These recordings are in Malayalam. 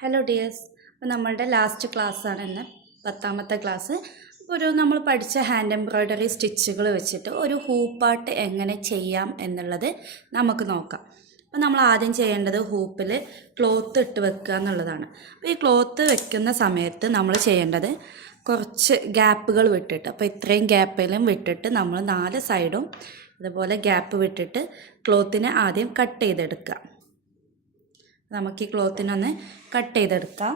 ഹലോ ഡിയേഴ്സ്, അപ്പോൾ നമ്മളുടെ ലാസ്റ്റ് ക്ലാസ്സാണ് ഇന്ന് 10ാമത്തെ ക്ലാസ്. നമ്മൾ പഠിച്ച ഹാൻഡ് എംബ്രോയ്ഡറി സ്റ്റിച്ചുകൾ വെച്ചിട്ട് ഒരു ഹൂപ്പാട്ട് എങ്ങനെ ചെയ്യാം എന്നുള്ളത് നമുക്ക് നോക്കാം. അപ്പോൾ നമ്മൾ ആദ്യം ചെയ്യേണ്ടത് ഹൂപ്പിൽ ക്ലോത്ത് ഇട്ട് വെക്കുക എന്നുള്ളതാണ്. അപ്പോൾ ഈ ക്ലോത്ത് വെക്കുന്ന സമയത്ത് നമ്മൾ ചെയ്യേണ്ടത് കുറച്ച് ഗ്യാപ്പുകൾ വിട്ടിട്ട്, അപ്പോൾ ഇത്രയും ഗ്യാപ്പിലും വിട്ടിട്ട് നമ്മൾ 4 സൈഡും ഇതുപോലെ ഗ്യാപ്പ് വിട്ടിട്ട് ക്ലോത്തിനെ ആദ്യം കട്ട് ചെയ്തെടുക്കുക. നമുക്ക് ഈ ക്ലോത്തിനൊന്ന് കട്ട് ചെയ്തെടുക്കാം.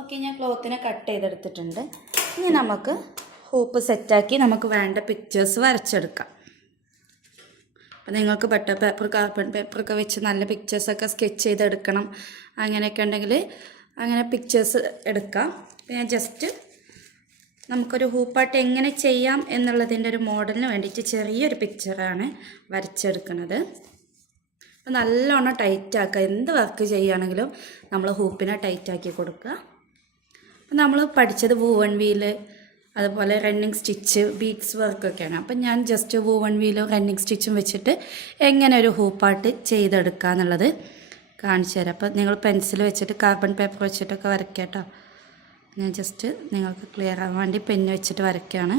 ഓക്കെ, ഞാൻ ക്ലോത്തിനെ കട്ട് ചെയ്തെടുത്തിട്ടുണ്ട്. ഇനി നമുക്ക് ഹൂപ്പ് സെറ്റാക്കി നമുക്ക് വേണ്ട പിക്ചേഴ്സ് വരച്ചെടുക്കാം. അപ്പോൾ നിങ്ങൾക്ക് ബട്ടർ പേപ്പർ, കാർബൺ പേപ്പറൊക്കെ വെച്ച് നല്ല പിക്ചേഴ്സൊക്കെ സ്കെച്ച് ചെയ്തെടുക്കണം, അങ്ങനെയൊക്കെ ഉണ്ടെങ്കിൽ അങ്ങനെ പിക്ചേഴ്സ് എടുക്കാം. അപ്പോൾ ഞാൻ ജസ്റ്റ് നമുക്കൊരു ഹൂപ്പാട്ട് എങ്ങനെ ചെയ്യാം എന്നുള്ളതിൻ്റെ ഒരു മോഡലിന് വേണ്ടിയിട്ട് ചെറിയൊരു പിക്ചറാണ് വരച്ചെടുക്കുന്നത്. അപ്പോൾ നല്ലോണം ടൈറ്റാക്കുക. എന്ത് വർക്ക് ചെയ്യുകയാണെങ്കിലും നമ്മൾ ഹൂപ്പിനെ ടൈറ്റാക്കി കൊടുക്കുക. അപ്പോൾ നമ്മൾ പഠിച്ചത് വൂവൺ വീല്, അതുപോലെ റണ്ണിങ് സ്റ്റിച്ച്, ബീഡ്സ് വർക്കൊക്കെയാണ്. അപ്പം ഞാൻ ജസ്റ്റ് വൂവൺ വീലും റണ്ണിങ് സ്റ്റിച്ചും വെച്ചിട്ട് എങ്ങനെ ഒരു ഹൂപ്പാട്ട് ചെയ്തെടുക്കുക എന്നുള്ളത് കാണിച്ചു തരാം. അപ്പോൾ നിങ്ങൾ പെൻസിൽ വെച്ചിട്ട് കാർബൺ പേപ്പർ വെച്ചിട്ടൊക്കെ വരയ്ക്കുക കേട്ടോ. ഞാൻ ജസ്റ്റ് നിങ്ങൾക്ക് ക്ലിയർ ആവാൻ വേണ്ടി പെന്ന് വെച്ചിട്ട് വരയ്ക്കുകയാണ്.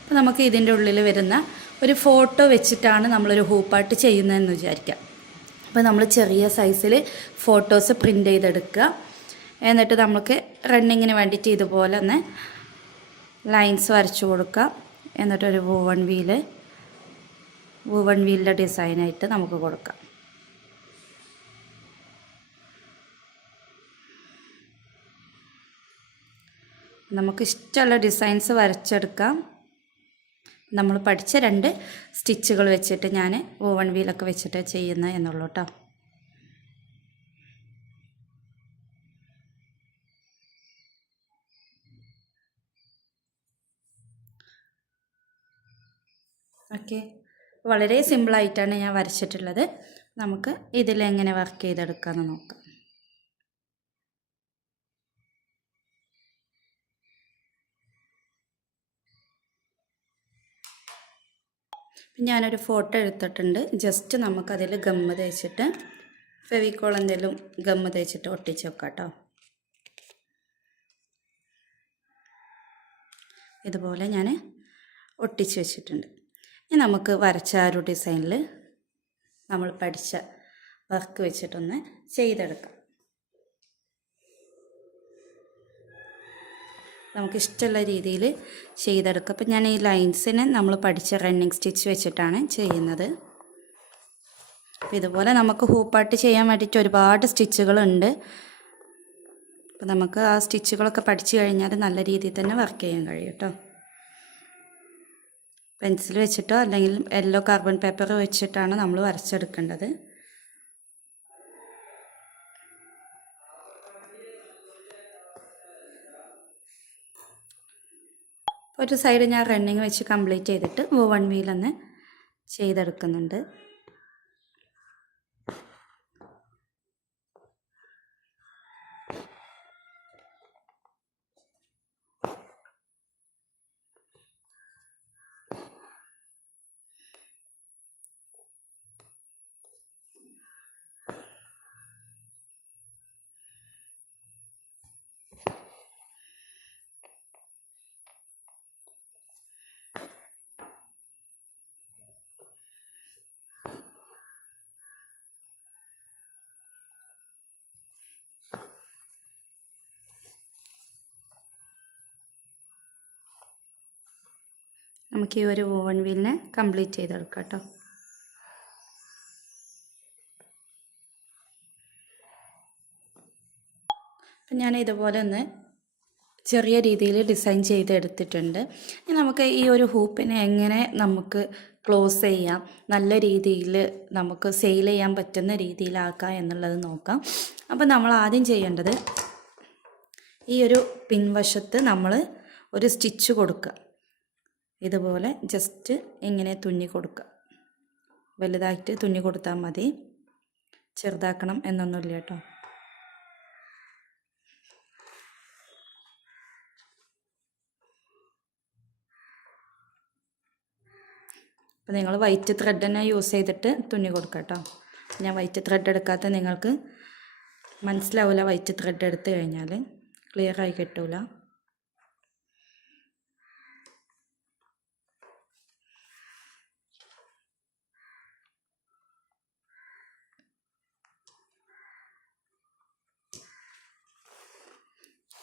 അപ്പോൾ നമുക്ക് ഇതിൻ്റെ ഉള്ളിൽ വരുന്ന ഒരു ഫോട്ടോ വെച്ചിട്ടാണ് നമ്മളൊരു ഹൂപ്പാട്ട് ചെയ്യുന്നതെന്ന് വിചാരിക്കാം. അപ്പോൾ നമ്മൾ ചെറിയ സൈസിൽ ഫോട്ടോസ് പ്രിൻ്റ് ചെയ്തെടുക്കുക. എന്നിട്ട് നമുക്ക് റണ്ണിങ്ങിന് വേണ്ടിയിട്ട് ഇതുപോലെ ഒന്ന് ലൈൻസ് വരച്ചു കൊടുക്കുക. എന്നിട്ടൊരു വൂവൺ വീലിൻ്റെ ഡിസൈനായിട്ട് നമുക്ക് കൊടുക്കാം. നമുക്കിഷ്ടമുള്ള ഡിസൈൻസ് വരച്ചെടുക്കാം. നമ്മൾ പഠിച്ച 2 സ്റ്റിച്ചുകൾ വെച്ചിട്ട് ഞാൻ വൂവൺ വീലൊക്കെ വെച്ചിട്ട് ചെയ്യുന്നത് എന്നുള്ളൂ കേട്ടോ. ഓക്കെ, വളരെ സിമ്പിളായിട്ടാണ് ഞാൻ വരച്ചിട്ടുള്ളത്. നമുക്ക് ഇതിലെങ്ങനെ വർക്ക് ചെയ്തെടുക്കാമെന്ന് നോക്കാം. ഞാനൊരു ഫോട്ടോ എടുത്തിട്ടുണ്ട്. ജസ്റ്റ് നമുക്കതിൽ ഗമ്മ് തേച്ചിട്ട്, ഫെവിക്കോൾ എന്തെങ്കിലും ഗമ്മ് തേച്ചിട്ട് ഒട്ടിച്ച് വെക്കാം കേട്ടോ. ഇതുപോലെ ഞാൻ ഒട്ടിച്ച് വെച്ചിട്ടുണ്ട്. ഇനി നമുക്ക് വരച്ച ആ ഒരു ഡിസൈനിൽ നമ്മൾ പഠിച്ച വർക്ക് വെച്ചിട്ടൊന്ന് ചെയ്തെടുക്കാം. നമുക്കിഷ്ടമുള്ള രീതിയിൽ ചെയ്തെടുക്കുക. അപ്പം ഞാൻ ഈ ലൈൻസിന് നമ്മൾ പഠിച്ച റണ്ണിങ് സ്റ്റിച്ച് വെച്ചിട്ടാണ് ചെയ്യുന്നത്. അപ്പോൾ ഇതുപോലെ നമുക്ക് ഹൂപ്പാട്ട് ചെയ്യാൻ വേണ്ടിയിട്ട് ഒരുപാട് സ്റ്റിച്ചുകളുണ്ട്. അപ്പോൾ നമുക്ക് ആ സ്റ്റിച്ചുകളൊക്കെ പഠിച്ചു കഴിഞ്ഞാൽ നല്ല രീതിയിൽ തന്നെ വർക്ക് ചെയ്യാൻ കഴിയും കേട്ടോ. പെൻസിൽ വെച്ചിട്ടോ അല്ലെങ്കിൽ യെല്ലോ കാർബൺ പേപ്പർ വെച്ചിട്ടാണ് നമ്മൾ വരച്ചെടുക്കേണ്ടത്. ഒരു സൈഡ് ഞാൻ റണ്ണിങ് വെച്ച് കംപ്ലീറ്റ് ചെയ്തിട്ട് വൂവൺ വീലൊന്ന് ചെയ്തെടുക്കുന്നുണ്ട്. നമുക്ക് ഈ ഒരു വൂവൺ വീലിനെ കംപ്ലീറ്റ് ചെയ്തെടുക്കാം കേട്ടോ. അപ്പം ഞാൻ ഇതുപോലെ ഒന്ന് ചെറിയ രീതിയിൽ ഡിസൈൻ ചെയ്തെടുത്തിട്ടുണ്ട്. ഇനി നമുക്ക് ഈ ഒരു ഹൂപ്പിനെ എങ്ങനെ നമുക്ക് ക്ലോസ് ചെയ്യാം, നല്ല രീതിയിൽ നമുക്ക് സെയിൽ ചെയ്യാൻ പറ്റുന്ന രീതിയിലാക്കാം എന്നുള്ളത് നോക്കാം. അപ്പോൾ നമ്മൾ ആദ്യം ചെയ്യേണ്ടത് ഈ ഒരു പിൻവശത്ത് നമ്മൾ ഒരു സ്റ്റിച്ച് കൊടുക്കുക. ഇതുപോലെ ജസ്റ്റ് ഇങ്ങനെ തുന്നി കൊടുക്കുക. വലുതായിട്ട് തുന്നി കൊടുത്താൽ മതി, ചെറുതാക്കണം എന്നൊന്നുമില്ല കേട്ടോ. അപ്പോൾ നിങ്ങൾ വൈറ്റ് ത്രെഡ് തന്നെ യൂസ് ചെയ്തിട്ട് തുന്നി കൊടുക്കുക കേട്ടോ. ഞാൻ വൈറ്റ് ത്രെഡ് എടുക്കാത്ത നിങ്ങൾക്ക് മനസ്സിലാവില്ല. വൈറ്റ് ത്രെഡ് എടുത്തു കഴിഞ്ഞാൽ ക്ലിയർ ആയി കിട്ടില്ല.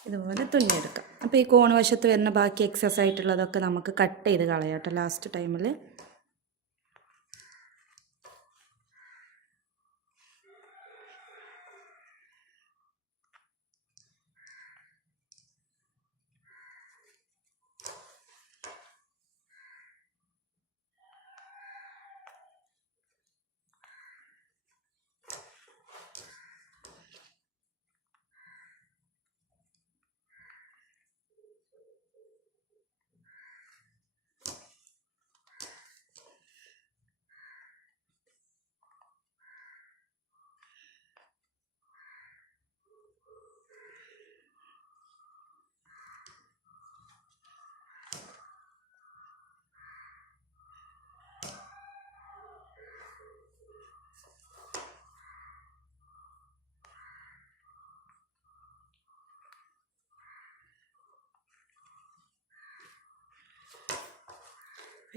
ഇതുപോലെ തുന്നിയെടുക്കാം. അപ്പോൾ ഈ കോൺ വശത്ത് വരുന്ന ബാക്കി എക്സസ് ആയിട്ടുള്ളതൊക്കെ നമുക്ക് കട്ട് ചെയ്ത് കളയാം കേട്ടോ ലാസ്റ്റ് ടൈമിൽ.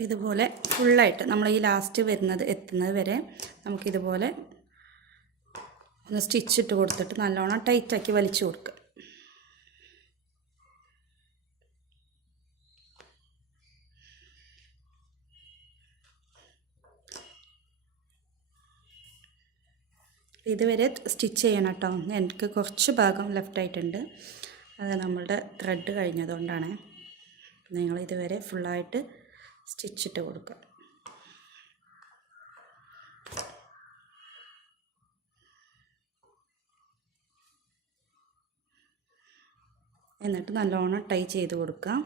ഇതുപോലെ ഫുള്ളായിട്ട് നമ്മൾ ഈ ലാസ്റ്റ് എത്തുന്നത് വരെ നമുക്കിതുപോലെ ഒന്ന് സ്റ്റിച്ചിട്ട് കൊടുത്തിട്ട് നല്ലോണം ടൈറ്റാക്കി വലിച്ചു കൊടുക്കുക. ഇതുവരെ സ്റ്റിച്ച് ചെയ്യണം കേട്ടോ. എനിക്ക് കുറച്ച് ഭാഗം ലെഫ്റ്റ് ആയിട്ടുണ്ട്, അത് നമ്മളുടെ ത്രെഡ് കഴിഞ്ഞതുകൊണ്ടാണ്. നിങ്ങൾ ഇതുവരെ ഫുള്ളായിട്ട് സ്റ്റിച്ചിട്ട് കൊടുക്കുക. എന്നിട്ട് നല്ലോണം ടൈ ചെയ്ത് കൊടുക്കുക.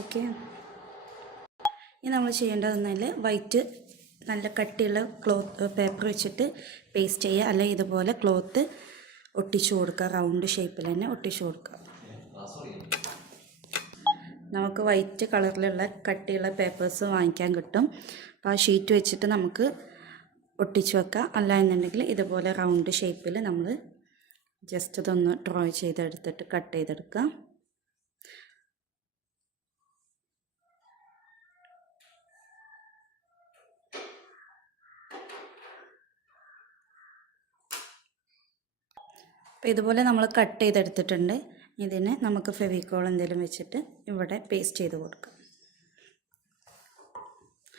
ഓക്കെ, ഇനി നമ്മൾ ചെയ്യേണ്ടതെന്നാൽ വൈറ്റ് നല്ല കട്ടിയുള്ള പേപ്പർ വെച്ചിട്ട് പേസ്റ്റ് ചെയ്യുക, അല്ലെങ്കിൽ ഇതുപോലെ ക്ലോത്ത് ഒട്ടിച്ചു കൊടുക്കുക. റൗണ്ട് ഷേപ്പിൽ തന്നെ ഒട്ടിച്ചു കൊടുക്കുക. നമുക്ക് വൈറ്റ് കളറിലുള്ള കട്ടിയുള്ള പേപ്പേഴ്സ് വാങ്ങിക്കാൻ കിട്ടും. അപ്പോൾ ആ ഷീറ്റ് വെച്ചിട്ട് നമുക്ക് ഒട്ടിച്ചു വെക്കാം. അല്ല എന്നുണ്ടെങ്കിൽ ഇതുപോലെ റൗണ്ട് ഷേപ്പിൽ നമ്മൾ ജസ്റ്റ് ഇതൊന്ന് ഡ്രോ ചെയ്തെടുത്തിട്ട് കട്ട് ചെയ്തെടുക്കാം. അപ്പോൾ ഇതുപോലെ നമ്മൾ കട്ട് ചെയ്തെടുത്തിട്ടുണ്ട്. ഇതിനെ നമുക്ക് ഫെവിക്കോൾ എന്തെങ്കിലും വെച്ചിട്ട് ഇവിടെ പേസ്റ്റ് ചെയ്ത് കൊടുക്കാം.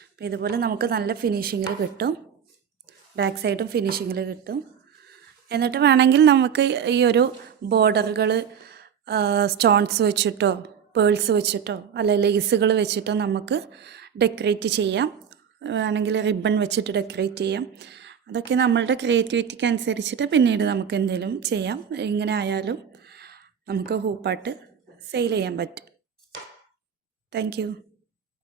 അപ്പോൾ ഇതുപോലെ നമുക്ക് നല്ല ഫിനിഷിങ്ങിൽ കിട്ടും, ബാക്ക് സൈഡും ഫിനിഷിങ്ങിൽ കിട്ടും. എന്നിട്ട് വേണമെങ്കിൽ നമുക്ക് ഈ ഒരു ബോർഡറുകൾ സ്റ്റോൺസ് വെച്ചിട്ടോ പേൾസ് വെച്ചിട്ടോ അല്ല ലേസുകൾ വെച്ചിട്ടോ നമുക്ക് ഡെക്കറേറ്റ് ചെയ്യാം. വേണമെങ്കിൽ റിബൺ വെച്ചിട്ട് ഡെക്കറേറ്റ് ചെയ്യാം. അതൊക്കെ നമ്മളുടെ ക്രിയേറ്റിവിറ്റിക്ക് അനുസരിച്ചിട്ട് പിന്നീട് നമുക്ക് എന്തെങ്കിലും ചെയ്യാം. ഇങ്ങനെ ആയാലും നമുക്ക് ഹൂപ്പായിട്ട് സെയിൽ ചെയ്യാൻ പറ്റും. Thank you.